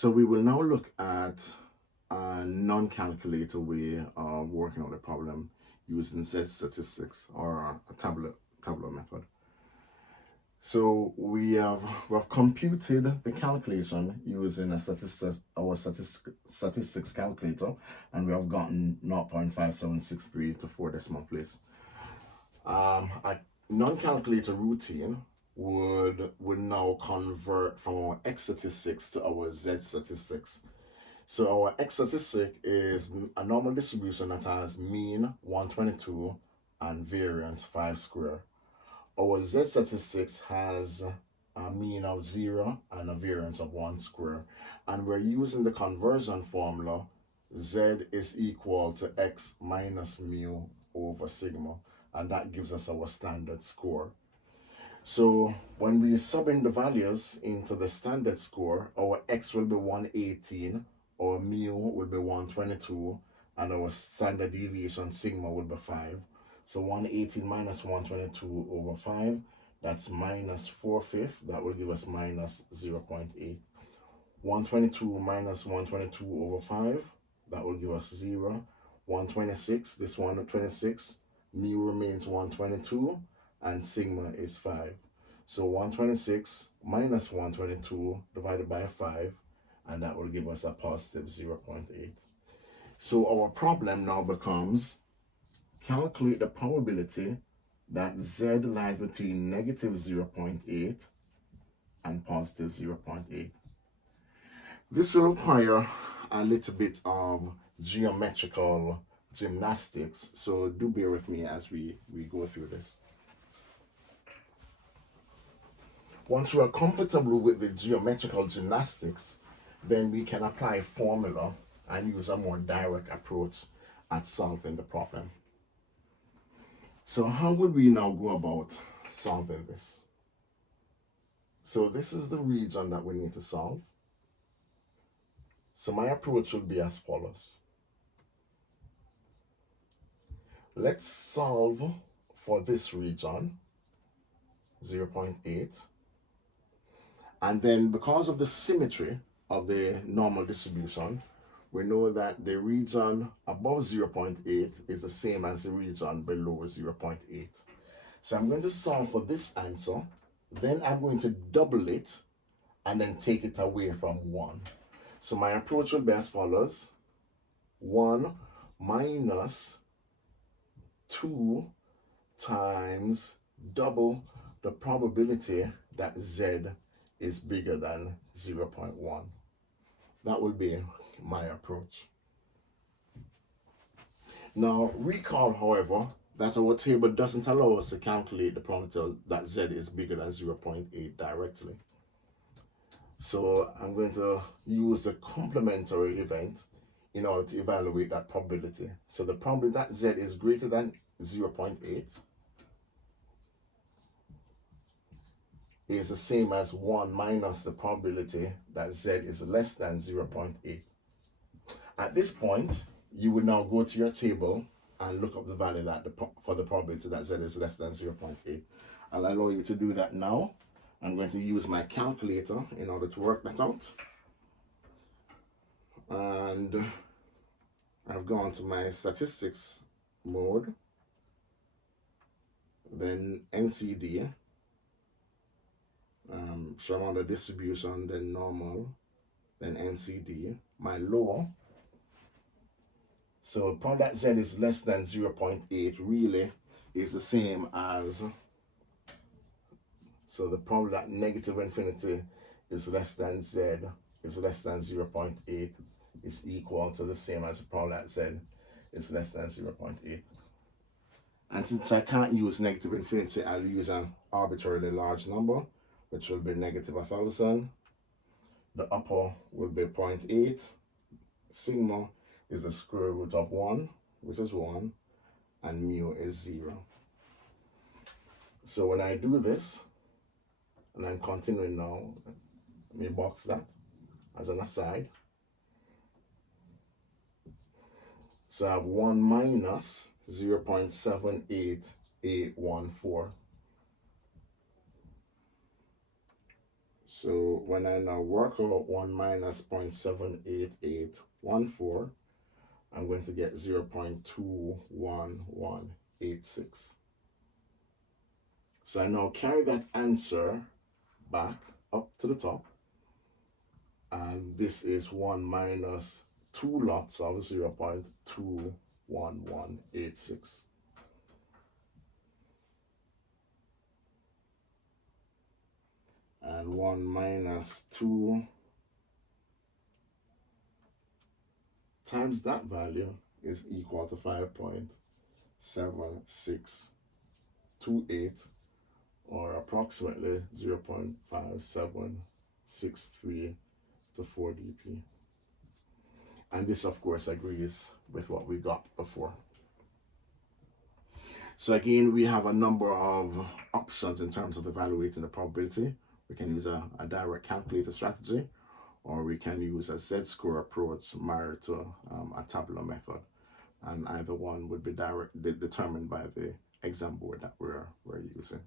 So we will now look at a non-calculator way of working on the problem using Z statistics or a tabular method. So we have computed the calculation using a statistics calculator, and we have gotten 0.5763 to 4 decimal place. A non-calculator routine would now convert from our X statistics to our Z statistics. So our X statistic is a normal distribution that has mean 122 and variance 5 square. Our Z statistics has a mean of 0 and a variance of 1 square. And we're using the conversion formula, Z is equal to X minus mu over sigma. And that gives us our standard score. So when we sub in the values into the standard score, our X will be 118, our mu will be 122, and our standard deviation sigma will be 5. So 118 minus 122 over 5, that's minus 4/5, that will give us minus 0.8. 122 minus 122 over 5, that will give us 0. 126, this 126, mu remains 122, and sigma is 5. So 126 minus 122 divided by 5, and that will give us a positive 0.8. So our problem now becomes calculate the probability that Z lies between negative 0.8 and positive 0.8. This will require a little bit of geometrical gymnastics, so do bear with me as we go through this. Once we are comfortable with the geometrical gymnastics, then we can apply formula and use a more direct approach at solving the problem. So how would we now go about solving this? So this is the region that we need to solve. So my approach will be as follows. Let's solve for this region, 0.8. And then because of the symmetry of the normal distribution, we know that the region above 0.8 is the same as the region below 0.8. So I'm going to solve for this answer, then I'm going to double it and then take it away from 1. So my approach will be as follows. 1 minus 2 times double the probability that Z is bigger than 0.1. That will be my approach. Now recall, however, that our table doesn't allow us to calculate the probability that Z is bigger than 0.8 directly. So I'm going to use the complementary event in order to evaluate that probability. So the probability that Z is greater than 0.8 is the same as 1 minus the probability that Z is less than 0.8. At this point, you would now go to your table and look up the value that for the probability that Z is less than 0.8. I'll allow you to do that now. I'm going to use my calculator in order to work that out. And I've gone to my statistics mode, then NCD, so I'm on the distribution, then normal, then NCD, my lower. So probably that Z is less than 0.8 really is the same as, so the problem that negative infinity is less than Z is less than 0.8 is equal to the same as the problem that Z is less than 0.8. And since I can't use negative infinity, I'll use an arbitrarily large number, which will be negative 1,000. The upper will be 0.8. Sigma is the square root of 1, which is 1, and mu is 0. So when I do this, and I'm continuing now, let me box that as an aside. So I have 1 minus 0.78814. So when I now work out 1 minus 0.78814, I'm going to get 0.21186. So I now carry that answer back up to the top. And this is 1 minus 2 lots of 0.21186. And 1 minus 2 times that value is equal to 5.7628, or approximately 0.5763 to 4 dp. And this, of course, agrees with what we got before. So again, we have a number of options in terms of evaluating the probability. We can use a direct calculator strategy, or we can use a z-score approach married to a tabular method. And either one would be determined by the exam board that we're using.